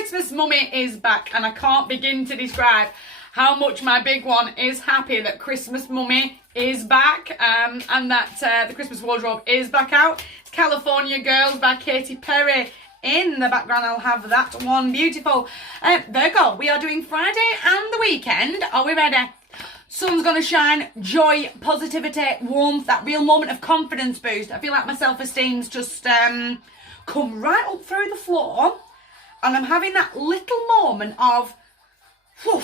Christmas mummy is back, and I can't begin to describe how much my big one is happy that Christmas mummy is back, and that the Christmas wardrobe is back out. It's California Girls by Katy Perry. In the background, I'll have that one. Beautiful. Virgo, we are doing Friday and the weekend. Are we ready? Sun's going to shine, joy, positivity, warmth, that real moment of confidence boost. I feel like my self-esteem's just come right up through the floor, and I'm having that little moment of, whew,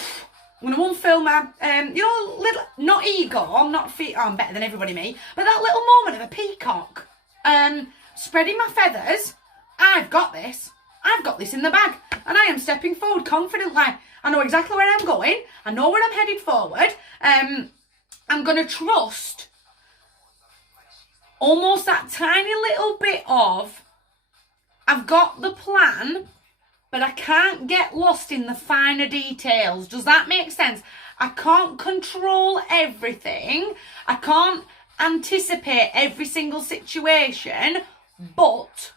I'm going to unfurl my, little, not ego, I'm not I'm better than everybody, me, but that little moment of a peacock, spreading my feathers. I've got this in the bag, and I am stepping forward confidently. I know exactly where I'm going, I know where I'm headed forward. I'm going to trust almost that tiny little bit of, I've got the plan, but I can't get lost in the finer details. Does that make sense? I can't control everything. I can't anticipate every single situation, but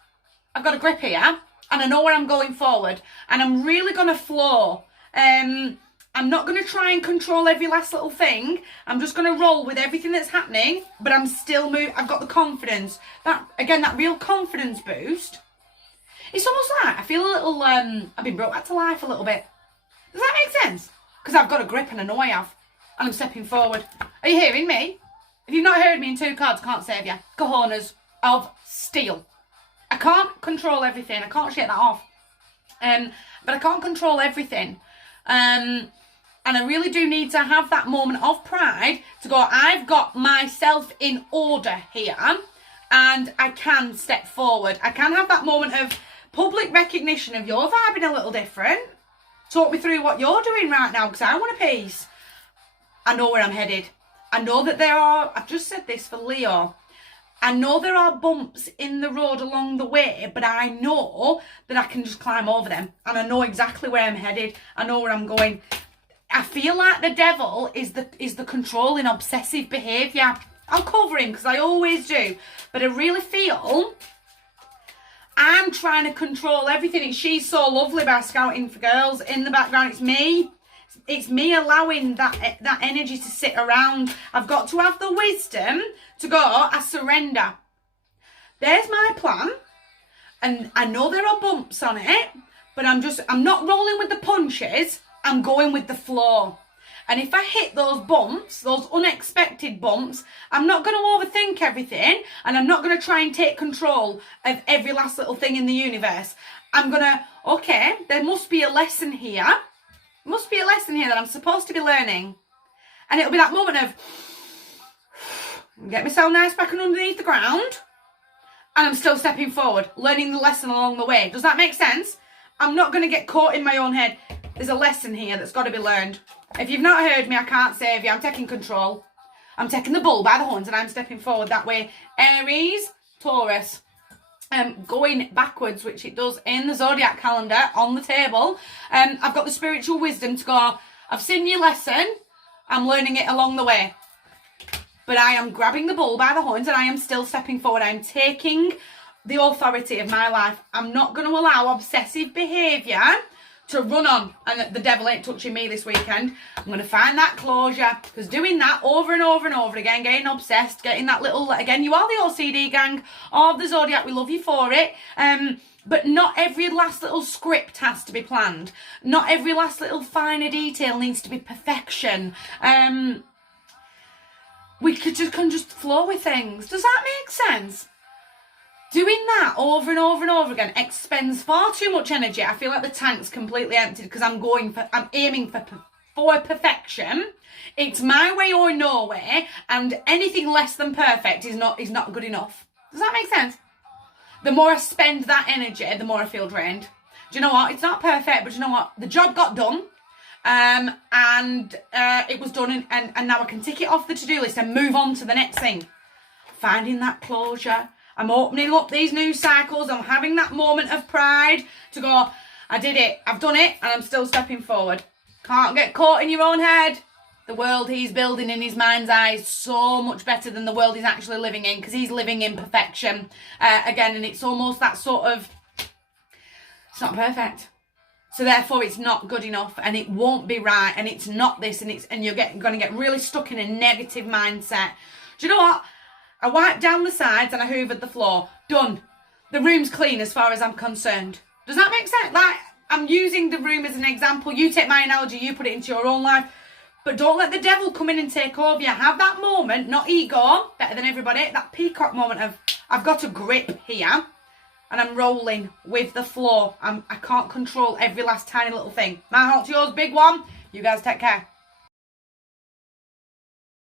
I've got a grip here, and I know where I'm going forward, and I'm really going to flow. I'm not going to try and control every last little thing. I'm just going to roll with everything that's happening, but I'm still moving. I've got the confidence. That real confidence boost. It's almost like I feel a little, I've been brought back to life a little bit. Does that make sense? Because I've got a grip, and I know I have, and I'm stepping forward. Are you hearing me? If you've not heard me in 2 cards, can't save you. Cojones of steel. I can't control everything. I can't shake that off. But I can't control everything. And I really do need to have that moment of pride to go, I've got myself in order here, and I can step forward. I can have that moment of public recognition of you're vibing a little different. Talk me through what you're doing right now, because I want a piece. I know where I'm headed. I know that there are, I've just said this for Leo, I know there are bumps in the road along the way, but I know that I can just climb over them, and I know exactly where I'm headed. I know where I'm going. I feel like the devil is the controlling, obsessive behaviour. I'll cover him because I always do, but I really feel I'm trying to control everything. It's She's So Lovely by Scouting for Girls. In the background, it's me. It's me allowing that energy to sit around. I've got to have the wisdom to go, I surrender. There's my plan. And I know there are bumps on it, but I'm not rolling with the punches. I'm going with the flow. And if I hit those bumps, those unexpected bumps, I'm not going to overthink everything, and I'm not going to try and take control of every last little thing in the universe. I'm going to, okay, there must be a lesson here. There must be a lesson here that I'm supposed to be learning. And it'll be that moment of, get myself nice back and underneath the ground, and I'm still stepping forward, learning the lesson along the way. Does that make sense? I'm not going to get caught in my own head. There's a lesson here that's got to be learned. If you've not heard me, I can't save you. I'm taking control. I'm taking the bull by the horns, and I'm stepping forward that way. Aries, Taurus. Going backwards, which it does in the zodiac calendar on the table. I've got the spiritual wisdom to go, I've seen your lesson. I'm learning it along the way. But I am grabbing the bull by the horns, and I am still stepping forward. I'm taking the authority of my life. I'm not going to allow obsessive behaviour to run on, and the devil ain't touching me this weekend. I'm going to find that closure, because doing that over and over and over again, getting obsessed, getting that little, again, you are the OCD gang of the zodiac, we love you for it, but not every last little script has to be planned. Not every last little finer detail needs to be perfection. We can just flow with things. Does that make sense? Doing that over and over and over again expends far too much energy. I feel like the tank's completely emptied because I'm aiming for perfection. It's my way or no way, and anything less than perfect is not good enough. Does that make sense? The more I spend that energy, the more I feel drained. Do you know what? It's not perfect, but you know what? The job got done. It was done, and now I can tick it off the to-do list and move on to the next thing. Finding that closure. I'm opening up these new cycles. I'm having that moment of pride to go, I did it, I've done it, and I'm still stepping forward. Can't get caught in your own head. The world he's building in his mind's eye is so much better than the world he's actually living in, because he's living in perfection. Again, and it's almost that sort of, it's not perfect. So therefore it's not good enough and it won't be right and it's not this and you're going to get really stuck in a negative mindset. Do you know what? I wiped down the sides and I hoovered the floor. Done. The room's clean as far as I'm concerned. Does that make sense? Like, I'm using the room as an example. You take my analogy, you put it into your own life. But don't let the devil come in and take over you. Have that moment, not ego, better than everybody, that peacock moment of, I've got a grip here and I'm rolling with the flow. I can't control every last tiny little thing. My heart's yours, big one. You guys take care.